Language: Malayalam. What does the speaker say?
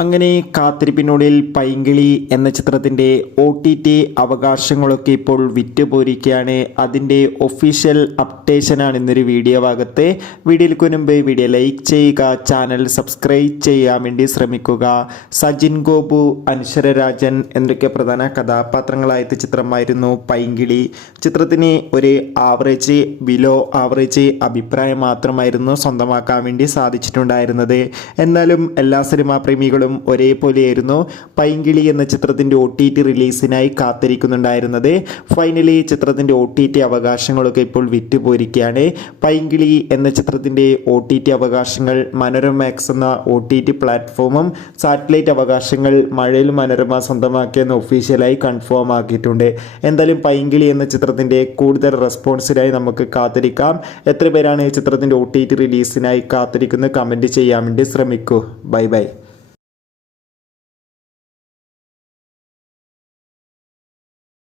അങ്ങനെ കാത്തിരിപ്പിനുള്ളിൽ പൈങ്കിളി എന്ന ചിത്രത്തിൻ്റെ OTT അവകാശങ്ങളൊക്കെ ഇപ്പോൾ വിറ്റുപോയിരിക്കുകയാണ്. അതിൻ്റെ ഒഫീഷ്യൽ അപ്ഡേഷനാണ് ഇന്നൊരു വീഡിയോ ഭാഗത്ത്. വീഡിയോയ്ക്ക് മുൻപ് വീഡിയോ ലൈക്ക് ചെയ്യുക, ചാനൽ സബ്സ്ക്രൈബ് ചെയ്യാൻ വേണ്ടി ശ്രമിക്കുക. സജിൻ ഗോപു, അനശ്വര രാജൻ എന്നൊക്കെ പ്രധാന കഥാപാത്രങ്ങളായ ചിത്രമായിരുന്നു പൈങ്കിളി. ചിത്രത്തിന് ഒരു ആവറേജ്, ബിലോ ആവറേജ് അഭിപ്രായം മാത്രമായിരുന്നു സ്വന്തമാക്കാൻ വേണ്ടി സാധിച്ചിട്ടുണ്ടായിരുന്നത്. എന്നാലും എല്ലാ സിനിമാ പ്രേമികളും ഒരേപോലെയായിരുന്നു പൈങ്കിളി എന്ന ചിത്രത്തിൻ്റെ OTT റിലീസിനായി കാത്തിരിക്കുന്നുണ്ടായിരുന്നത്. ഫൈനലി ചിത്രത്തിൻ്റെ OTT അവകാശങ്ങളൊക്കെ ഇപ്പോൾ വിറ്റുപോയിരിക്കുകയാണ്. പൈങ്കിളി എന്ന ചിത്രത്തിൻ്റെ OTT അവകാശങ്ങൾ മനോരമാക്സ് എന്ന OTT പ്ലാറ്റ്ഫോമും സാറ്റലൈറ്റ് അവകാശങ്ങൾ മഴയിൽ മനോരമ സ്വന്തമാക്കിയെന്ന് ഒഫീഷ്യലായി കൺഫേം ആക്കിയിട്ടുണ്ട്. എന്തായാലും പൈങ്കിളി എന്ന ചിത്രത്തിൻ്റെ കൂടുതൽ റെസ്പോൺസിനായി നമുക്ക് കാത്തിരിക്കാം. എത്ര പേരാണ് ഈ ചിത്രത്തിൻ്റെ OTT റിലീസിനായി കാത്തിരിക്കുന്നത് കമൻറ്റ് ചെയ്യാൻ വേണ്ടി ശ്രമിക്കൂ. Bye bye.